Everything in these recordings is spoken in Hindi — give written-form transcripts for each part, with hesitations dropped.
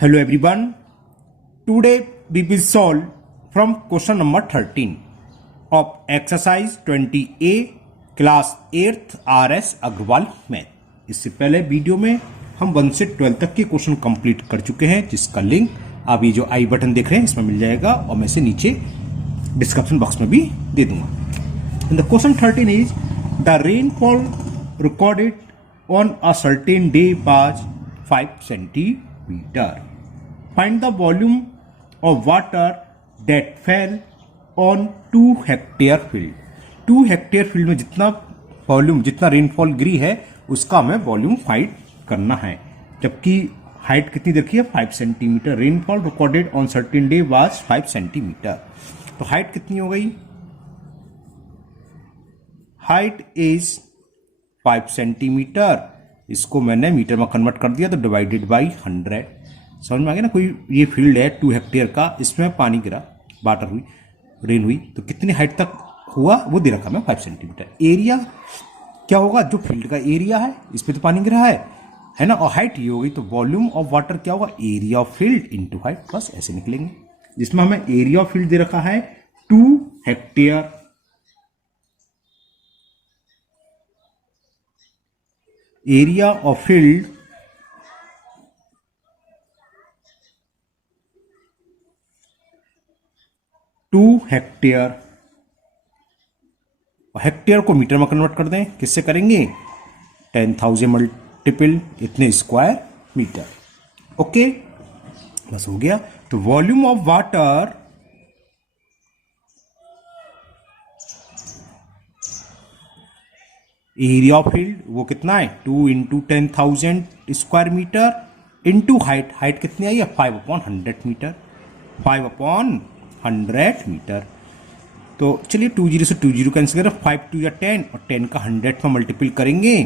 Hello everyone. Today we will solve from question number 13 of exercise 20A class 8th RS Agarwal math. इससे पहले वीडियो में हम 1 से 12 तक के क्वेश्चन कंप्लीट कर चुके हैं, जिसका लिंक आप ये जो आई बटन देख रहे हैं इसमें मिल जाएगा और मैं इसे नीचे डिस्क्रिप्शन बॉक्स में भी दे दूंगा। The question 13 is the rainfall recorded on a certain day was 5 centimeter. Find the volume of water that fell on 2 hectare field. 2 hectare field में जितना वॉल्यूम, जितना रेनफॉल गिरी है उसका हमें वॉल्यूम फाइंड करना है, जबकि हाइट कितनी देखिए 5 centimetre. Rainfall recorded on certain day was 5 centimetre. तो हाइट कितनी हो गई? Height is 5 centimetre. इसको मैंने मीटर में कन्वर्ट कर दिया तो डिवाइडेड बाई 100। समझ में आ गया ना? कोई ये फील्ड है 2 हेक्टेयर का, इसमें पानी गिरा, वाटर हुई, रेन हुई, तो कितनी हाइट तक हुआ वो दे रखा मैं 5 सेंटीमीटर। एरिया क्या होगा? जो फील्ड का एरिया है इस पे तो पानी गिरा है ना, और हाइट ये हो गई, तो वॉल्यूम ऑफ वाटर क्या होगा? Area of field into height. बस ऐसे निकलेंगे, जिसमें हमें एरिया ऑफ फील्ड दे रखा है 2 hectare. Area of field hectare. Hectare को मीटर में कन्वर्ट कर दें, किससे करेंगे? 10,000 मल्टीपल इतने स्क्वायर मीटर। ओके, बस हो गया। तो volume of water area of field वो कितना है? 2 into 10,000 square metre into height. Height कितनी आई है? 5/100 मीटर। 5/100 मीटर। तो चलिए 20 से 20 कैंसिल करें, 5 2 या 10 और 10 का 100 में मल्टीपल करेंगे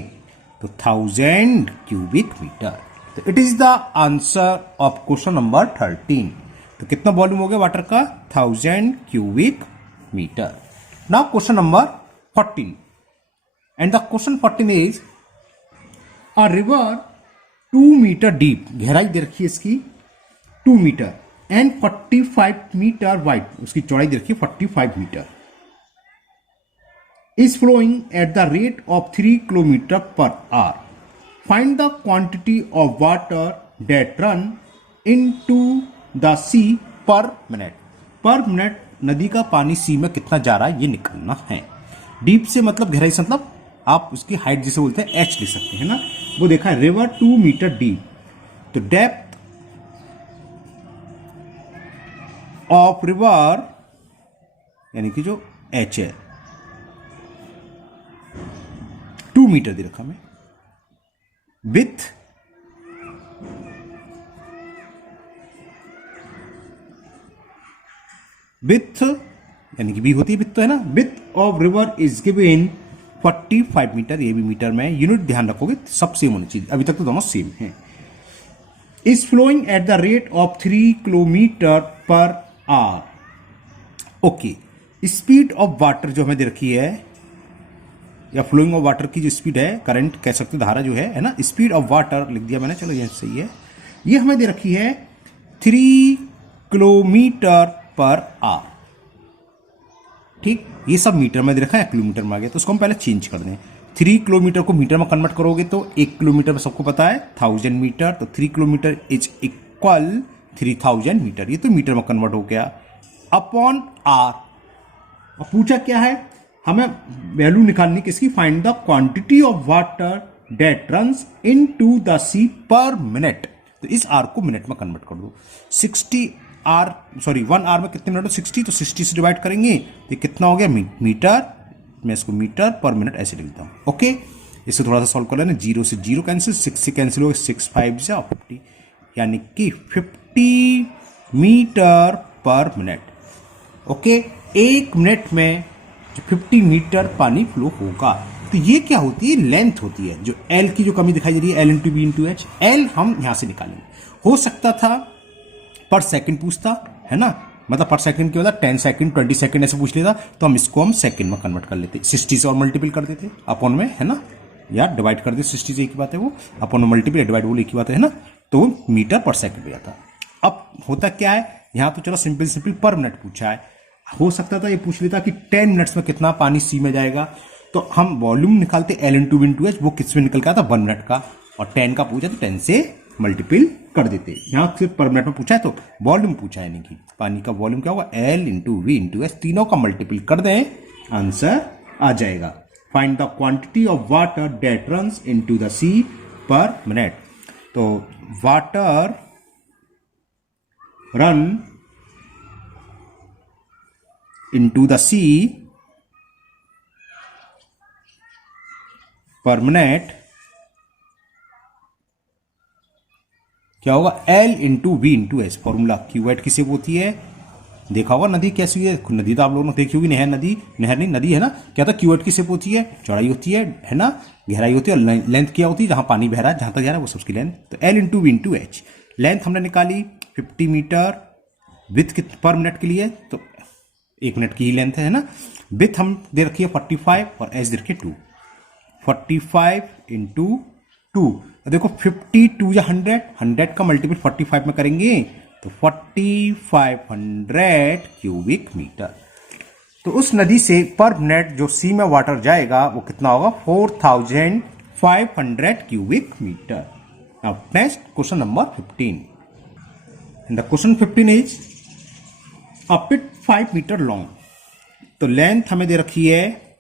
तो 1000 क्यूबिक मीटर। तो it is the answer of question number 13। तो कितना वॉल्यूम हो गया वाटर का? 1000 cubic metre. Now question number 14 and the question 14 is a river 2 metre deep, गहराई दे रखी है इसकी 2 मीटर एंड 45 मीटर वाइड, उसकी चौड़ाई दे रखी है 45 metre, is flowing at the rate of 3 kilometre per hour. Find the quantity of water that run into the sea per minute. पर मिनट नदी का पानी सी में कितना जा रहा है ये निकालना है। डीप से मतलब गहराई से मतलब आप उसकी हाइट जिसे बोलते हैं एच लिख सकते हैं ना। वो देखा है रिवर 2 मीटर डीप, तो डेप्थ ऑफ रिवर यानी कि जो एच है 2 मीटर दे रखा मैं। विथ यानी कि बी होती है, विथ तो है ना। Width of river is given 45 metre, ये भी मीटर में। यूनिट ध्यान रखोगे सब सेम होनी चाहिए, अभी तक तो दोनों सेम हैं। Is flowing at the rate of 3 kilometre per hour. Okay, speed of water जो हमें दे रखी है, या फ्लोइंग ऑफ वाटर की जो स्पीड है, करंट कह सकते धारा जो है ना, स्पीड ऑफ वाटर लिख दिया मैंने, चलो ये सही है। ये हमें दे रखी है 3 किलोमीटर पर आवर। ठीक, ये सब मीटर में दे रखा है, किलोमीटर में आ गया, तो उसको हम पहले चेंज कर दें। 3 किलोमीटर को मीटर में कन्वर्ट करोगे तो 1 किलोमीटर में सबको पता है 1000 मीटर, तो 3 किलोमीटर इज इक्वल 3000 मीटर। ये तो मीटर में कन्वर्ट हो गया अपॉन आर। और पूछा क्या है हमें? वैल्यू निकालनी किसकी? Find the quantity of water that runs into the sea per minute. तो इस आर को मिनट में कन्वर्ट कर दो। 1 आवर में कितने मिनट? 60, तो 60 से डिवाइड करेंगे तो कितना हो गया? मीटर। मैं इसको मीटर पर मिनट ऐसे लिखता हूं। ओके, इसे थोड़ा सा सॉल्व कर लेना। 0 से 0 कैंसिल, 6 से कैंसिल हो गया, 6 5 से 50, यानी कि 50 मीटर पर मिनट। ओके, 1 मिनट में जो 50 मीटर पानी फ्लो होगा। तो ये क्या होती है? लेंथ होती है। जो एल की जो कमी दिखाई दे रही है, L into B into H, L हम यहां से निकालेंगे। हो सकता था पर सेकंड पूछता है ना, मतलब पर सेकंड के बाद 10 सेकंड 20 सेकंड ऐसे पूछ लेता, तो हम इसको हम सेकंड में कन्वर्ट कर लेते, 60 से और मल्टीपल कर देते अपॉन में, है ना, या डिवाइड कर दे 60 से, एक ही बात है वो, अपॉन में मल्टीपल डिवाइड वो एक ही बात है ना। तो मीटर पर सेकंड हो जाता। अब होता क्या है, यहां तो चलो सिंपल पर मिनट पूछा है, हो सकता था ये पूछ लेता कि 10 मिनट्स में कितना पानी सी में जाएगा, तो हम वॉल्यूम निकालते L इंटू एच, वो किस में निकल के आता 1 मिनट का, और 10 का पूछा तो 10 से मल्टीपल कर देते। यहां सिर्फ पर मिनट में पूछा है तो वॉल्यूम पूछा है, नहीं कि पानी का वॉल्यूम क्या होगा, L into V into H, तीनों का मल्टीपल कर दें, आंसर आ जाएगा। Find the quantity of water that runs into the sea per minute. तो water run into the sea per minute क्या होगा, L into V into H. Formula क्यूवेट किसे होती है, देखा होगा नदी कैसी है, नदी तो आप लोगों ने देखी होगी, नहर नदी, नहर नहीं नदी है ना, क्या था क्यूवेट की शेप होती है, चौड़ाई होती है ना, गहराई होती है, और लेंथ क्या होती है, जहां पानी बह रहा है जहां तक जा रहा है वो सबकी लेंथ। तो L into V into H, length हमने निकाली 50 मीटर, विथ पर मिनट के लिए तो 1 मिनट की ही लेंथ है ना, विथ हम दे रखी है 45 और एच दे रखी है 2, 45 इंटू 2, देखो 52 या 100 का मल्टीपल 45 में करेंगे तो 4500 क्यूबिक मीटर। तो उस नदी से पर मिनट जो सी में वाटर जाएगा वो कितना होगा, 4500 cubic metre. Now next question number 15, and the question 15 is a pit 5 metre long. तो लेंथ हमें दे रखी है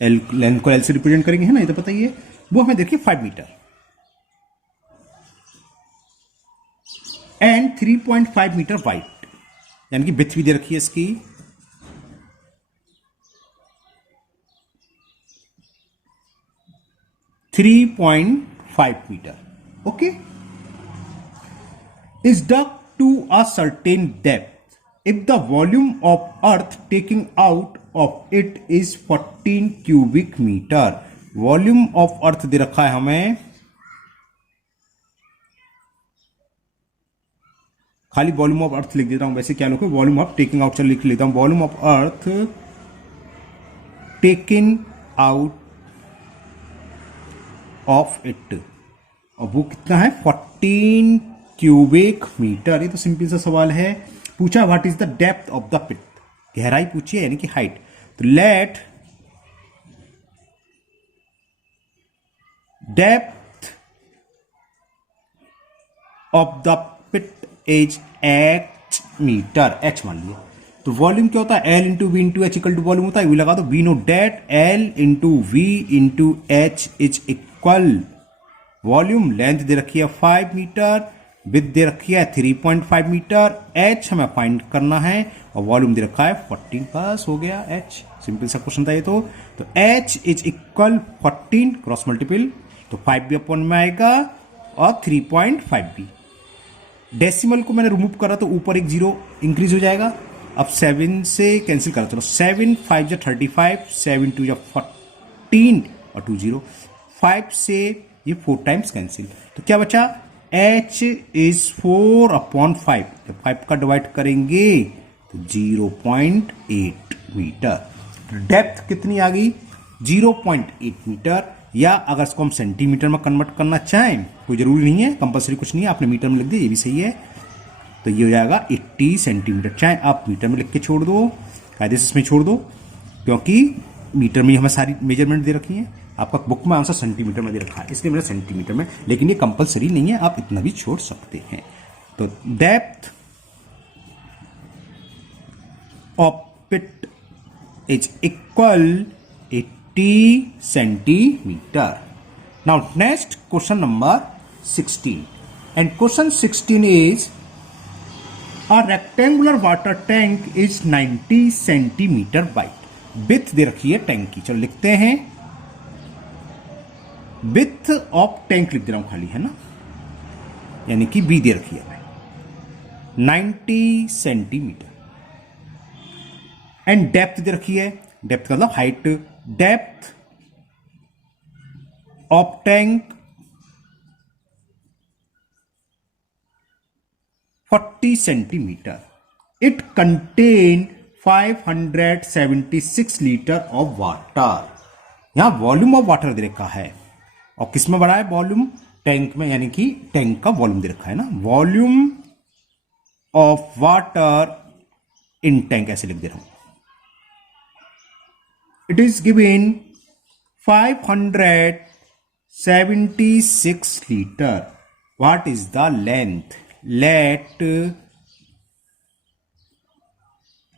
एल, लेंथ को एल से रिप्रेजेंट करेंगे है ना, ये तो पता ही है, वो हमें देखिए 5 मीटर एंड 3.5 मीटर वाइड, यानी कि विड्थ भी दे रखी है इसकी 3.5 metre, okay, is dug to a certain depth if the volume of earth taking out of it is 14 cubic meter। Volume of earth दे रखा है हमें, खाली वॉल्यूम ऑफ अर्थ लिख देता हूं, वैसे क्या लिखो, वॉल्यूम ऑफ टेकिंग आउट चल लिख लेता हूं, volume of earth taking out of it, और वो कितना है 14 क्यूबिक मीटर। ये तो सिंपल सा सवाल है, पूछा what is the depth of the pit, गहराई पूछी है यानी कि हाइट। तो let depth of the pit is H metre, H मान लिया। तो वॉल्यूम क्या होता है, L into V into H equal to volume होता है, वी लगा दो, we know that L into V into H is equal volume, length दे रखी है 5 मीटर, विड्थ दे रखी है 3.5 मीटर, एच हमें फाइंड करना है और वॉल्यूम दे रखा है 14, बस हो गया एच, सिंपल सा क्वेश्चन था ये तो H is equal 14 cross multiple, तो 5 भी अपॉन में आएगा और 3.5 भी। डेसिमल को मैंने रिमूव करा तो ऊपर एक जीरो इंक्रीज हो जाएगा, अब 7 से कैंसिल करा, चलो 7 5 जा 35, 7 2 जा 14 और 2 0, 5 से ये 4 टाइम्स कैंसिल, तो क्या बचा, h इज 4 अपॉन 5, जब 5 का डिवाइड करेंगे तो 0.8 मीटर। डेप्थ कितनी आ गई, 0.8 मीटर, या अगर इसको हम सेंटीमीटर में कन्वर्ट करना चाहें, कोई जरूरी नहीं है, कंपलसरी कुछ नहीं है, आपने मीटर में लिख दिया ये भी सही है, तो ये हो जाएगा 80 सेंटीमीटर। चाहे आप मीटर में लिख के छोड़ दो, कायदे से इसमें छोड़ दो, क्योंकि मीटर में हमें सारी मेजरमेंट दे रखी है, आपका बुक में आंसर सेंटीमीटर में दे रखा है, इसलिए मैंने सेंटीमीटर में, लेकिन ये कंपलसरी नहीं है, आप इतना भी छोड़ सकते हैं। तो depth of pit is equal 80 centimetre. Now next question number 16, and question 16 is a rectangular water tank is 90 centimetre wide, width दे रखी है टैंक की, चलो लिखते हैं, विड्थ ऑफ टैंक लिख दे रहा हूं खाली, है ना, यानी कि बी दे रखी है 90 सेंटीमीटर, एंड डेप्थ दे रखी है, डेप्थ का मतलब height, depth of tank 40 centimetre, it contain 576 litre of water. यहाँ वॉल्यूम ऑफ वाटर दे रखा है और किस में बढ़ा है वॉल्यूम, टैंक में, यानी कि टैंक का वॉल्यूम दे रखा है ना, volume of water in tank ऐसे लिख दे रहा हूं। It is given 576 litre. What is the length,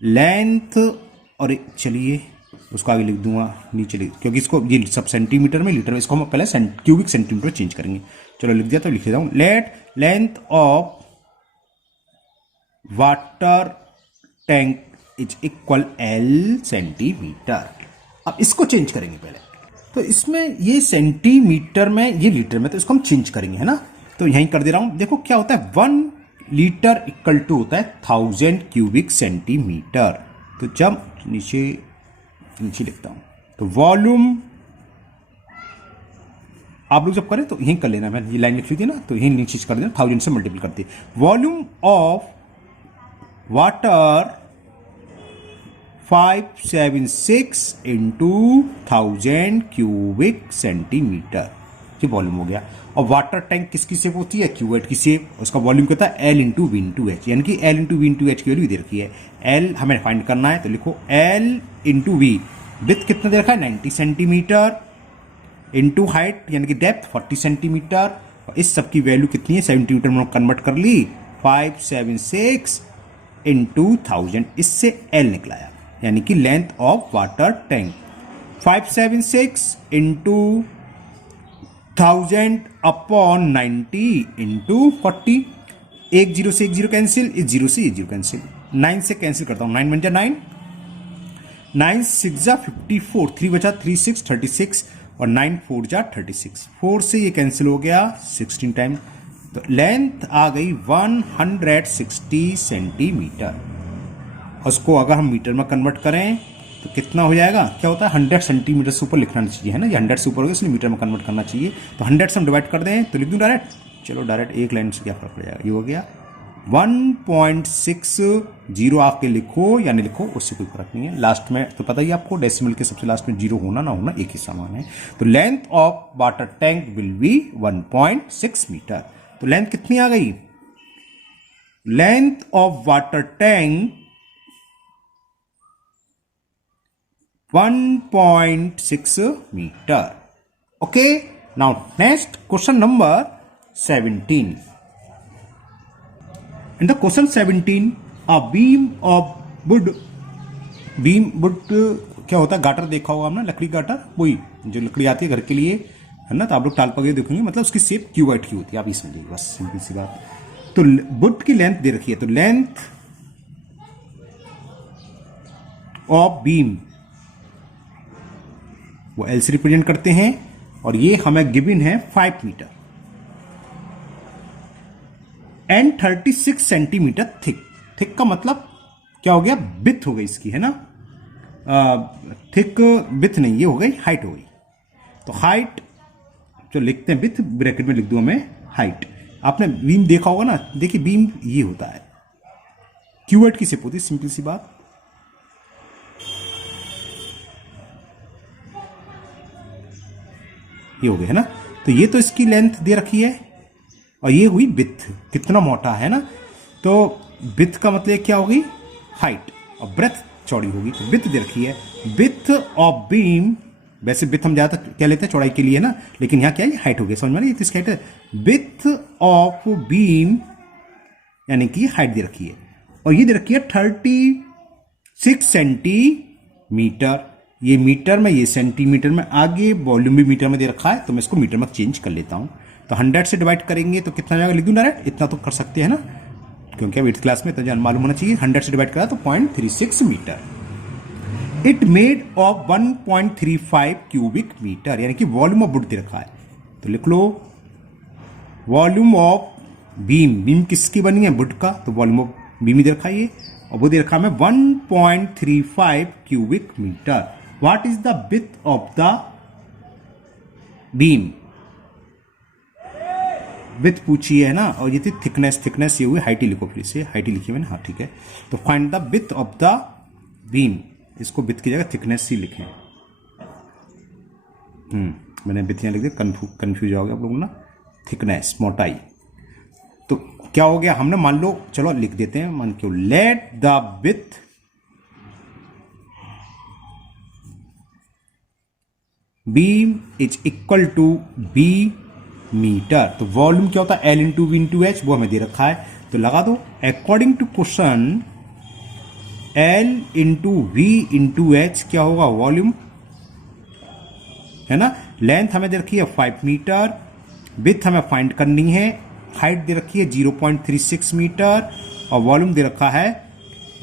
length और चलिए उसको आगे लिख दूंगा नीचे लिख, क्योंकि इसको ये सब सेंटीमीटर में, लीटर में, इसको हम पहले क्यूबिक सेंटीमीटर चेंज करेंगे। चलो लिख दिया तो लिख देता हूं, late length of water tank is equal L centimetre. अब इसको चेंज करेंगे पहले, तो इसमें ये सेंटीमीटर में, ये लीटर में, तो इसको हम चेंज करेंगे, है ना। तो यहीं कर दे रहा हूं। देखो क्या होता है, 1 लीटर इक्वल टू होता है 1000 क्यूबिक सेंटीमीटर। तो जब नीचे लिखता हूं, तो वॉल्यूम आप लोग जब करें तो यहीं कर लेना, मैंने ये लाइन लिख ली थी ना, तो यहीं नीचे कर देना, 1000 से मल्टीपल करते। Volume of water 576 into 1000 cubic centimetre, ये वॉल्यूम हो गया। और वाटर टैंक किसकी शेप होती है, क्यूवेट की शेप, उसका वॉल्यूम कहता है L into V into H, यानी कि L into V into H की वैल्यू दे रखी है। L हमें फाइंड करना है, तो लिखो L इंटू वी, विड्थ कितना दे रखा है 90 सेंटीमीटर, इंटू हाइट यानी कि डेप्थ 40 सेंटीमीटर, और इस सब की वैल्यू कितनी है, सेंटीमीटर में कन्वर्ट कर ली, 576 इंटू 1000, इससे L निकलाया, यानी कि length of water tank. 576 into 1000 upon 90 into 40, एक जीरो से एक जीरो कैंसिल, इस जीरो से ये जीरो कैंसिल, 9 से कैंसिल करता हूं, 9 बन जा 9, 9 6 जा 54, 3 बचा 3 6 36, और 9 4 जा 36, 4 से ये कैंसिल हो गया 16 टाइम, तो लेंथ आ गई 160 सेंटीमीटर। उसको अगर हम मीटर में कन्वर्ट करें तो कितना हो जाएगा, क्या होता है 100 सेंटीमीटर से ऊपर लिखना चाहिए, है ना, ये 100 से ऊपर हो गया इसलिए मीटर में कन्वर्ट करना चाहिए। तो 100 से हम डिवाइड कर दें तो लिख दूं डायरेक्ट, चलो डायरेक्ट एक लाइन से क्या फर्क पड़ जाएगा, ये हो गया 1.60 आके लिखो या नहीं लिखो उससे कोई फर्क नहीं है, लास्ट में तो पता ही आपको डेसिमल के सबसे लास्ट में जीरो होना ना होना एक ही समान है। तो length of water tank will be 1.6 metre. तो लेंथ कितनी आ गई, length of water tank 1.6 meter. Okay, now next question number 17. In the question 17, a beam of wood, क्या होता है, गाटर देखा होगा आपने, लकड़ी गाटर, वही जो लकड़ी आती है घर के लिए, है ना, तो आप लोग टाल पगे देखेंगे, मतलब उसकी शेप क्यूबाइट की होती है, आप ये समझिए बस, सिंपल सी बात। तो वुड की लेंथ दे रखी है, तो लेंथ ऑफ बीम वो एल से रिप्रेजेंट करते हैं, और ये हमें गिवन है 5 metre and 36 centimetre thick. Thick का मतलब क्या हो गया, विड्थ हो गई इसकी, है ना, थिक विड्थ नहीं, ये हो गई हाइट हो गई। तो हाइट जो लिखते हैं विड्थ ब्रैकेट में लिख दूं मैं हाइट। आपने बीम देखा होगा ना, देखिए बीम ये होता है, क्यूबॉइड की शेप होती है, सिंपल सी बात। ये हो गया, है ना, तो ये तो इसकी लेंथ दे रखी है, और ये हुई विड्थ, कितना मोटा है ना। तो विड्थ का मतलब क्या होगी, हाइट, और ब्रेथ चौड़ी होगी, तो विड्थ दे रखी है। विड्थ ऑफ बीम, वैसे विड्थ हम ज्यादातर क्या लेते हैं चौड़ाई के लिए ना, लेकिन यहां क्या है, हाइट हो गया, समझ में नहीं, इसकी हाइट है। विड्थ ऑफ बीम यानी कि हाइट दे रखी है, और ये दे रखी है 36 सेंटीमीटर। ये मीटर में, ये सेंटीमीटर में, आगे वॉल्यूम भी मीटर में दे रखा है, तो मैं इसको मीटर में चेंज कर लेता हूं। तो 100 से डिवाइड करेंगे तो कितना जाएगा, लिख दूं डायरेक्ट, इतना तो कर सकते हैं ना, क्योंकि अब 8th क्लास में तो जान मालूम होना चाहिए। 100 से डिवाइड करा तो 0.36 metre. It made of 1.35 cubic metre, यानी कि वॉल्यूम ऑफ वुड दे रखा है, तो लिख low volume of beam. Beam किसकी बनी है, वुड का, तो वॉल्यूम ऑफ बीम दे रखा है ये, और वो दे रखा है 1.35 cubic metre. What is the width of the beam, width पूछी है ना, और ये थी थिकनेस, थिकनेस ये हुई, हाइट ही लिखो, फिर से हाइट ही लिखी मैंने, हाँ ठीक है। तो find the width of the beam, इसको विड्थ की जगह थिकनेस ही लिखें। मैंने विथ यहाँ लिख दिया, कन्फ्यूज हो गया आप लोग ना। थिकनेस, मोटाई, तो क्या हो गया, हमने मान लो, चलो लिख देते हैं, मान के let the width beam is equal to B metre. तो वॉल्यूम क्या होता है, L into V into H, वो हमें दे रखा है, तो लगा दो according to question L into V into H क्या होगा, वॉल्यूम है ना। लेंथ हमें दे रखी है 5 मीटर, विथ हमें फाइंड करनी है, हाइट दे रखी है 0.36 मीटर और वॉल्यूम दे रखा है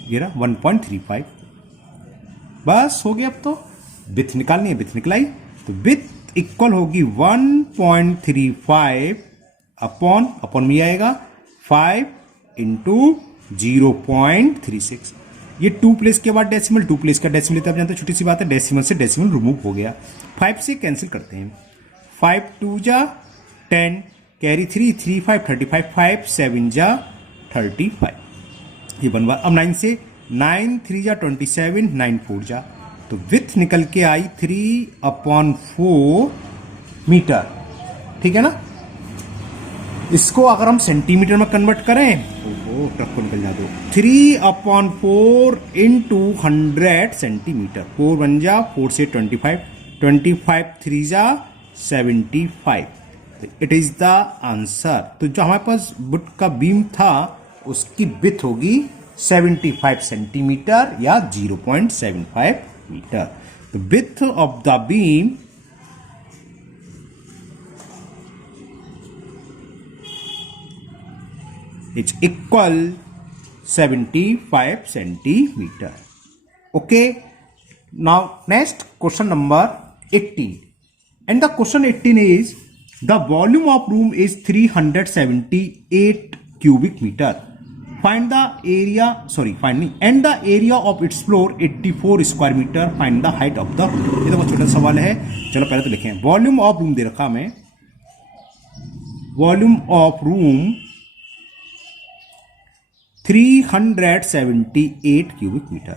1.35। बस हो गया। अब तो विथ निकालनी है, विथ निकलाई, तो विथ इक्वल होगी 1.35 अपॉन में आएगा 5 इंटू 0.36। ये 2 प्लेस के बाद डेसिमल, 2 प्लेस का डेसिमल लेते आप जानते हैं, छोटी सी बात है, डेसिमल से डेसिमल रिमूव हो गया। 5 से कैंसिल करते हैं, 5 2 जा 10, कैरी 3 3 5 35, 5 7 जा 35, ये बनवा। अब 9 से 9 3 जा 27, 9 4 जा, तो विथ निकल के आई 3/4 मीटर, ठीक है ना। इसको अगर हम सेंटीमीटर में कन्वर्ट करें, ओहो ट्रक को निकल जा दो, 3/4 इंटू 100 सेंटीमीटर, 4 बन जा 4 से 25, 25 3 जा 75, इट इज द आंसर। तो जो हमारे पास बुट का बीम था उसकी विथ होगी 75 सेंटीमीटर या 0.75 metre. The width of the beam is equal 75 centimeter. Okay. Now next question number 18, and the question 18 is the volume of room is 378 cubic meter. Find the area, and the area of its floor 84 square meter. Find the height of the room. ये तो बहुत छोटा सवाल है, चलो पहले तो लिखें। वॉल्यूम ऑफ रूम दे रखा हमें, volume of room 378 cubic metre,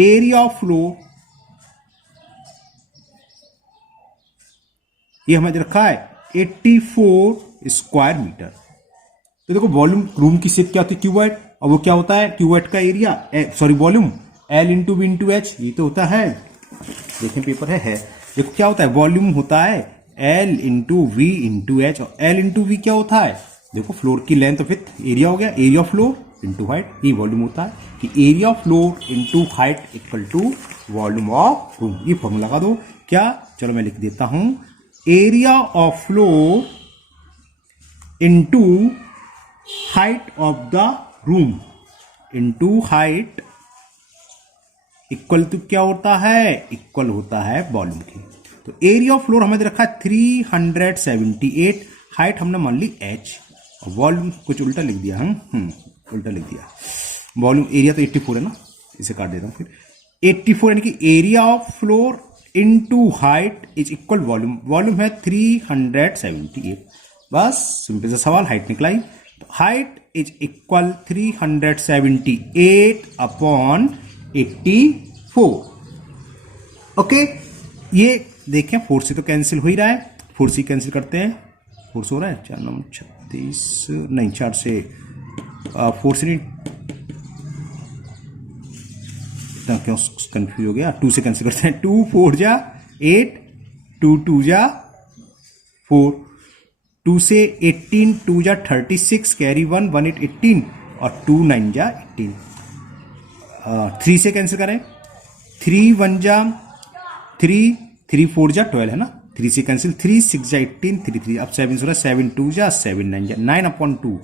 area of floor ये हमें दे रखा है 84 स्क्वायर मीटर। तो देखो वॉल्यूम रूम की शेप क्या होती है, क्यूबॉइड, और वो क्या होता है, क्यूबॉइड का area volume L into V into H, ये तो होता है, देखें पेपर है। देखो क्या होता है, वॉल्यूम होता है L into V into H, और एल इंटू वी क्या होता है, देखो फ्लोर की लेंथ विथ एरिया हो गया, area of floor into height, ये वॉल्यूम होता है कि area of floor into height equal to volume of room. ये फॉर्मूला लगा दो क्या, चलो मैं लिख देता हूं, area of floor into height of the room into height equal to क्या होता है, इक्वल होता है वॉल्यूम की। तो एरिया ऑफ फ्लोर हमें रखा 378, हाइट हमने मान ली h, वॉल्यूम कुछ उल्टा लिख दिया हम, उल्टा लिख दिया, वॉल्यूम एरिया तो 84 है ना, इसे काट देता हूं फिर, 84 यानी कि area of floor into height is equal volume, volume है 378। बस सिंपल सा सवाल, हाइट निकलाई, तो height is equal 378 upon 84। Okay, ये देखें 4 से तो कैंसिल हो ही रहा है, 4 से कैंसिल करते हैं, 4 से हो रहा है, 4 9 36 नहीं, 4 से 4 से नहीं, इतना क्यों कंफ्यूज हो गया, 2 से कैंसिल करते हैं, 2 4 जा 8, 2 2 जा 4, 2 से 18, 2 जा 36, कैरी 1 1 8 18, और 2 9 जा 18, 3 से कैंसिल करें, 3 1 जा 3, 3 4 जा 12 है ना, 3 से कैंसिल, 3 6 जा 18, 3 3, अब 7 हो रहा है, 7 2 जा 7 9 जा 9/2,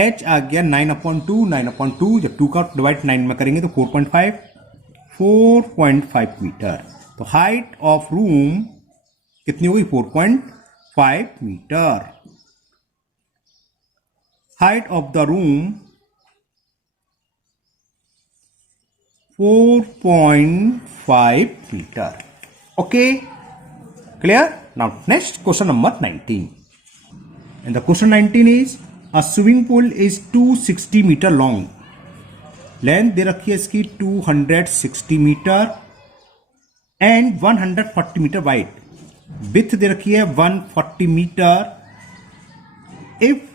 h आ गया 9/2, 9/2 जब 2 का डिवाइड 9 में करेंगे तो 4.5 मीटर। तो हाइट ऑफ रूम कितनी होगी, 4.5 metre. Height of the room 4.5 metre. Okay, clear? Now next question number 19, and the question 19 is a swimming pool is 260 meter long, length दे रखी है इसकी 260 metre and 140 metre wide, width दे रखी है 140 metre. If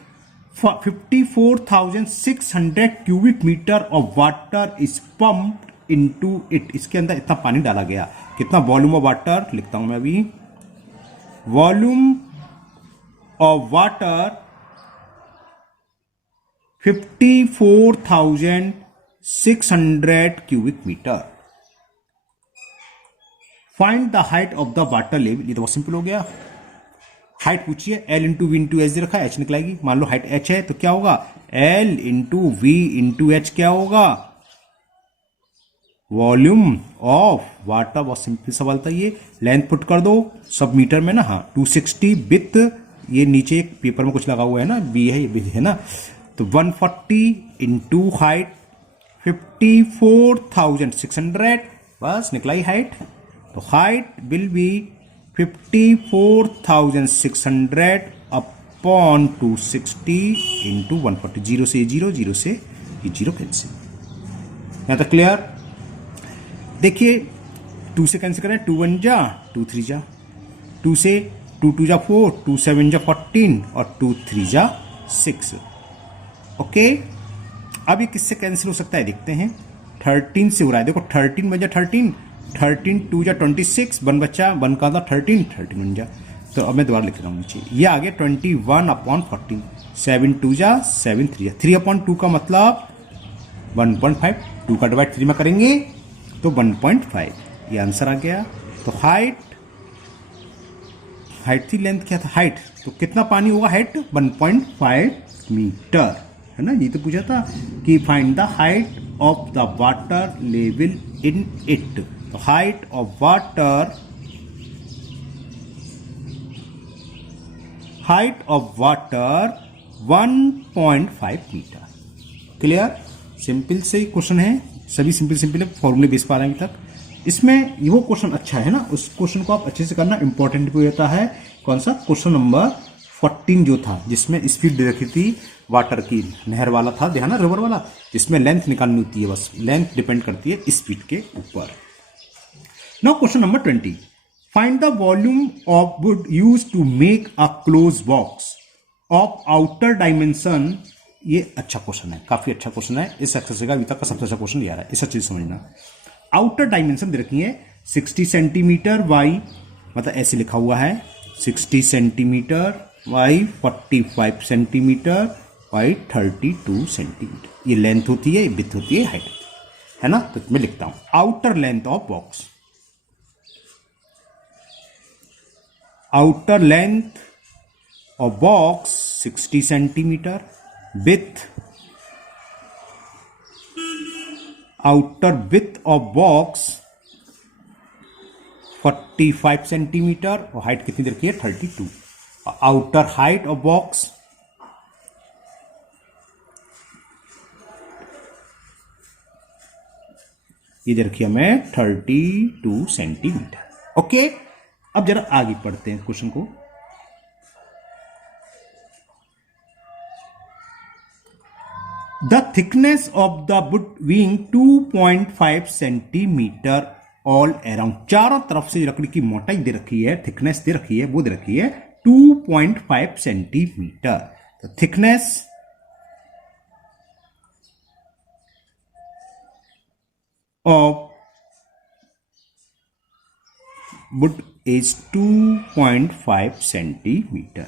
54,600 cubic metre of water is pumped into it, इसके अंदर इतना पानी डाला गया, कितना वॉल्यूम ऑफ वाटर लिखता हूं मैं अभी, volume of water 54,600 cubic metre. Find the height of the water level, ये तो बहुत सिंपल हो गया। हाइट पूछिए, L into V into H दे रखा है, एच निकलाएगी। मान लो हाइट एच है तो क्या होगा, L into V into H क्या होगा, वॉल्यूम ऑफ वाटर। बहुत सिंपल सवाल था ये। लेंथ पुट कर दो सब मीटर में ना, हाँ 260 विथ, ये नीचे एक पेपर में कुछ लगा हुआ है ना, बी है, ये बी है ना, तो 140 इंटू हाइट 54,600, बस निकला ही हाइट। तो height will be 54,600 upon 260 into 140, zero से जीरो, जीरो से जीरो कैंसिल। यहां तक क्लियर। देखिए 2 से कैंसिल करें, 2 1 जा 2 3 जा, 2 से 2 2 जा 4, 2 7 जा 14 और 2 3 जा 6। ओके, अब ये किससे कैंसिल हो सकता है देखते हैं। 13 से हो रहा है, देखो 13 बजा 13, 13 2 जा 26, 1 बच्चा 1 का था 13, 13 बन जा। तो अब मैं दोबारा लिख रहा हूं नीचे, ये आ गया 21 अपॉन 14, 7 2 जा 7 3 जा, 3 अपॉन 2 का मतलब 1.5, 2 का डिवाइड 3 में करेंगे तो 1.5, ये आंसर आ गया। तो हाइट थी, लेंथ क्या था, हाइट, तो कितना पानी होगा, हाइट 1.5 मीटर, है ना। ये तो पूछा था कि find the height of the water level in it. तो height of water 1.5 metre. Clear, simple से क्वेश्चन है, सभी सिंपल है, फॉर्मूले बेस पा रहे हैं अभी तक। इसमें वो क्वेश्चन अच्छा है ना, उस क्वेश्चन को आप अच्छे से करना, इंपॉर्टेंट भी होता है। कौन सा, क्वेश्चन नंबर 14 जो था, जिसमें स्पीड दे रखी थी वाटर की, नहर वाला था, ध्यान ना, रिवर वाला, जिसमें लेंथ निकालनी होती है, बस लेंथ डिपेंड करती है स्पीड के ऊपर। Now question number 20, find the volume of wood use to make a close box of outer dimension. ये अच्छा क्वेश्चन है, काफी अच्छा क्वेश्चन है, इस एक्सरसाइज का अभी तक का सबसे अच्छा क्वेश्चन आ रहा है, इस चीज समझना। आउटर डायमेंशन दे रखी है 60 सेंटीमीटर वाई, मतलब ऐसे लिखा हुआ है 60 centimetre by 45 centimetre by 32 centimetre, ये लेंथ होती है, ये विड्थ होती है, हाइट है ना। तो मैं लिखता हूं outer length of box, outer length of box 60 centimetre, with outer width of box 45 centimetre और हाइट कितनी रखी है 32। आउटर हाइट ऑफ बॉक्स ये रखिए हमें 32 सेंटीमीटर। ओके, अब जरा आगे पढ़ते हैं क्वेश्चन को। The thickness of the wood being 2.5 centimetre all around, चारों तरफ से लकड़ी की मोटाई दे रखी है, थिकनेस दे रखी है, वो दे रखी है 2.5 सेंटीमीटर। तो thickness of wood is 2.5 centimetre.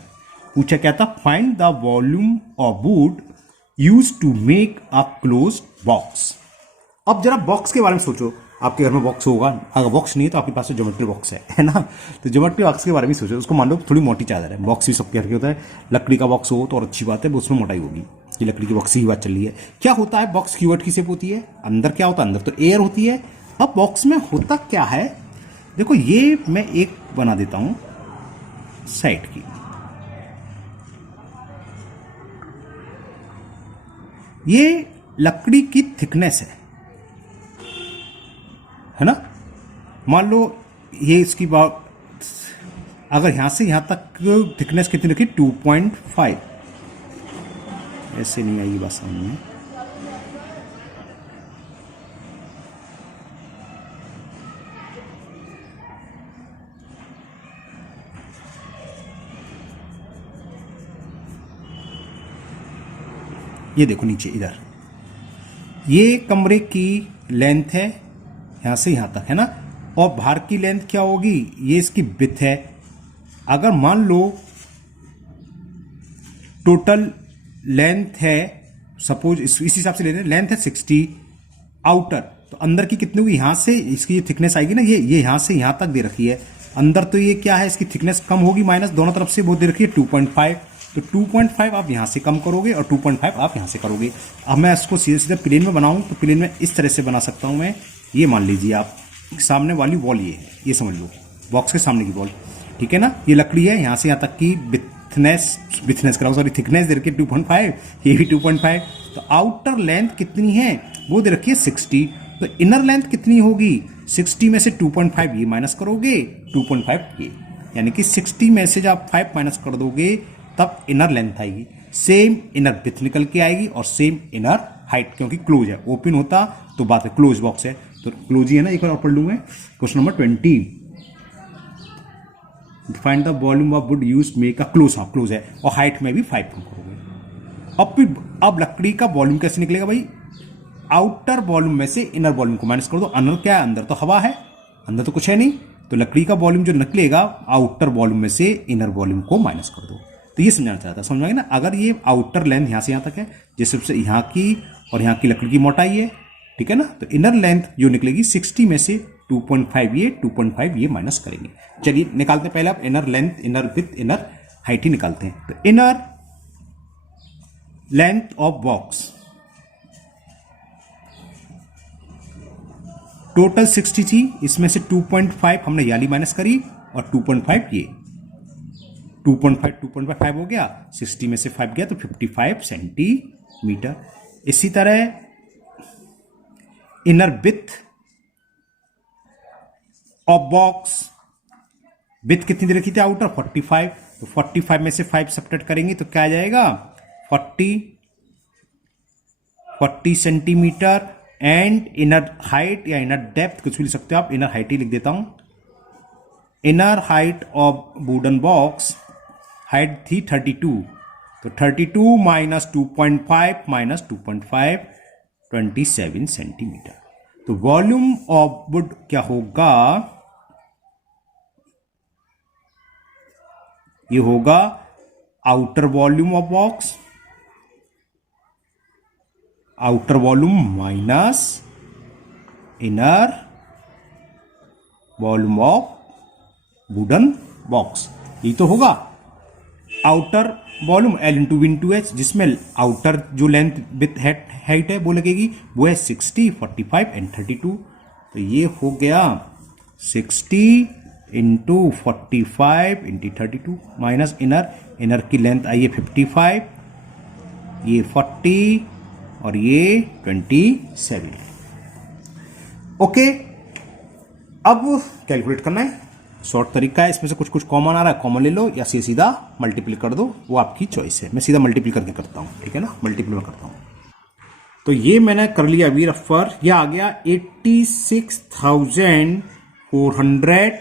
पूछा क्या था, find the volume of wood use to make a close box. अब जरा बॉक्स के बारे में सोचो, आपके घर में बॉक्स होगा, अगर बॉक्स नहीं है तो आपके पास ज्योमेट्री बॉक्स है ना। तो ज्योमेट्री बॉक्स के बारे में सोचो, उसको मान लो थोड़ी मोटी चादर है, बॉक्स भी सबके घर के होता है, लकड़ी का बॉक्स हो तो और अच्छी बात है, उसमें मोटाई होगी, ये लकड़ी की बॉक्स की बात चल रही है। क्या होता है, बॉक्स कीवर्ड की शेप होती है, अंदर क्या होता है, अंदर तो एयर होती है। अब बॉक्स में होता क्या है, देखो ये मैं एक बना देता हूं साइड की, ये लकड़ी की थिकनेस है ना। मान लो ये इसकी बात, अगर यहां से यहां तक थिकनेस कितनी रखी 2.5, ऐसे नहीं आएगी बात समझ में। ये देखो नीचे इधर, ये कमरे की लेंथ है यहां से यहां तक, है ना, और बाहर की लेंथ क्या होगी, ये इसकी विड्थ है। अगर मान लो टोटल लेंथ है, सपोज इस हिसाब से ले रहे हैं, लेंथ है 60 आउटर, तो अंदर की कितनी होगी, यहां से इसकी ये थिकनेस आएगी ना, ये यहां से यहां तक दे रखी है, अंदर तो ये क्या है, इसकी थिकनेस कम होगी माइनस, दोनों तरफ से बहुत दे रखी है 2.5, तो 2.5 आप यहां से कम करोगे और 2.5 आप यहां से करोगे। अब मैं इसको सीधे सीधे प्लेन में बनाऊं तो प्लेन में इस तरह से बना सकता हूं मैं। ये मान लीजिए आप सामने वाली वॉल ये है, ये समझ लो बॉक्स के सामने की वॉल, ठीक है ना, ये लकड़ी है, यहां से यहां तक की थिकनेस कराओ, सॉरी थिकनेस दे रखी है 2.5, ये भी 2.5, तो आउटर लेंथ कितनी है वो दे रखी है 60, तो इनर लेंथ कितनी होगी, 60 में से 2.5 ये माइनस करोगे, 2.5 ये, यानी कि 60 में से जब आप 5 माइनस कर दोगे तब इनर लेंथ आएगी, सेम इनर विड्थ निकल के आएगी और सेम इनर हाइट, क्योंकि क्लोज है, ओपन होता तो बात है, क्लोज बॉक्स है तो क्लोज ही है ना। एक बार और पढ़ लूंगा question number 20, find the volume of wood use make a close, हाँ क्लोज है, और हाइट में भी 5 कम करोगे। अब लकड़ी का वॉल्यूम कैसे निकलेगा भाई, आउटर वॉल्यूम में से इनर वॉल्यूम को माइनस कर दो, अंदर क्या है, अंदर तो हवा है, अंदर तो कुछ है नहीं, तो लकड़ी का वॉल्यूम जो निकलेगा आउटर वॉल्यूम में से इनर वॉल्यूम को माइनस कर दो। तो ये समझाना चाहता है, समझ में ना, अगर ये आउटर लेंथ यहां से यहां तक है, जैसे सबसे यहां की और यहां की लकड़ी की मोटाई है, ठीक है ना, तो इनर लेंथ जो निकलेगी 60 में से 2.5 ये 2.5 ये माइनस करेंगे। चलिए निकालते हैं, पहले आप inner length, inner width, inner height ही निकालते हैं। तो inner length of box total 60 थी, इसमें से 2.5 हमने याली माइनस करी और 2.5 ये 2.5 हो गया, 60 में से 5 गया तो 55 सेंटीमीटर। इसी तरह inner width of box, width कितनी दे रखी थी आउटर 45, तो 45 में से 5 सब्ट्रैक्ट करेंगे तो क्या आ जाएगा 40 सेंटीमीटर। एंड इनर हाइट या इनर डेप्थ कुछ भी लिख सकते हो आप, इनर हाइट ही लिख देता हूं, inner height of wooden box, height थी 32, तो 32 माइनस 2.5 माइनस 2.5 27 सेंटीमीटर। तो वॉल्यूम ऑफ वुड क्या होगा, ये होगा outer volume of box, outer volume minus inner volume of wooden box, ये तो होगा outer volume L into V into H, जिसमें आउटर जो लेंथ विथ हाइट है वो लगेगी, वो है 60, 45 एंड 32, तो ये हो गया 60 इंटू 45 इंटू 32 माइनस इनर की लेंथ आई है 55, ये 40 और ये 27। ओके, अब कैलकुलेट करना है, शॉर्ट तरीका है, इसमें से कुछ कॉमन आ रहा है, कॉमन ले लो या सीधा मल्टीप्लाई कर दो, वो आपकी चॉइस है। मैं सीधा मल्टीप्लाई करके करता हूं, ठीक है ना, मल्टीप्लाई में करता हूं। तो ये मैंने कर लिया अभी रफर, ये आ गया 86,400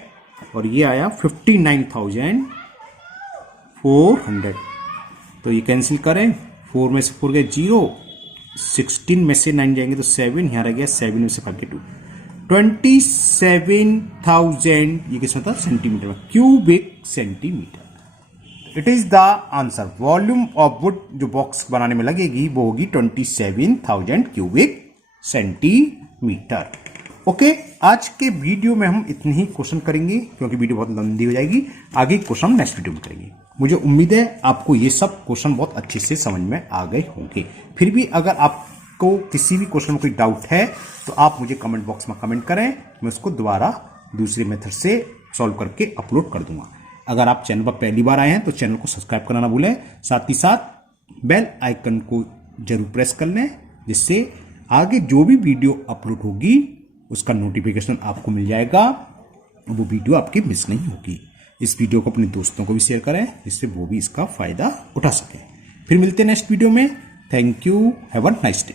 और ये आया 59,400, तो ये कैंसिल करें, 4 में से 4 गए 0, 16 में से 9 जाएंगे तो 7, यहां रह गया 7 में से 5 के 2, 27,000, ये किस में था सेंटीमीटर में, cubic centimetre. It is the answer, volume of would जो बॉक्स बनाने में लगेगी वो होगी 27,000 क्यूबिक सेंटीमीटर। ओके, आज के वीडियो में हम इतने ही क्वेश्चन करेंगे क्योंकि वीडियो बहुत लंबी हो जाएगी, आगे क्वेश्चन नेक्स्ट वीडियो में करेंगे। मुझे उम्मीद है आपको ये सब क्वेश्चन बहुत अच्छे से समझ में आ गए होंगे। फिर भी अगर आपको किसी भी क्वेश्चन में कोई डाउट है तो आप मुझे कमेंट बॉक्स में कमेंट करें, मैं उसको दोबारा दूसरे मेथड से सॉल्व करके अपलोड कर दूंगा। अगर आप चैनल पर पहली बार आए हैं तो चैनल को सब्सक्राइब करना ना भूलें, साथ ही साथ बेल आइकन को जरूर प्रेस कर लें, जिससे आगे जो भी वीडियो अपलोड होगी उसका नोटिफिकेशन आपको मिल जाएगा, वो वीडियो आपकी मिस नहीं होगी। इस वीडियो को अपने दोस्तों को भी शेयर करें जिससे वो भी इसका फायदा उठा सके। फिर मिलते हैं नेक्स्ट वीडियो में। Thank you, have a nice day.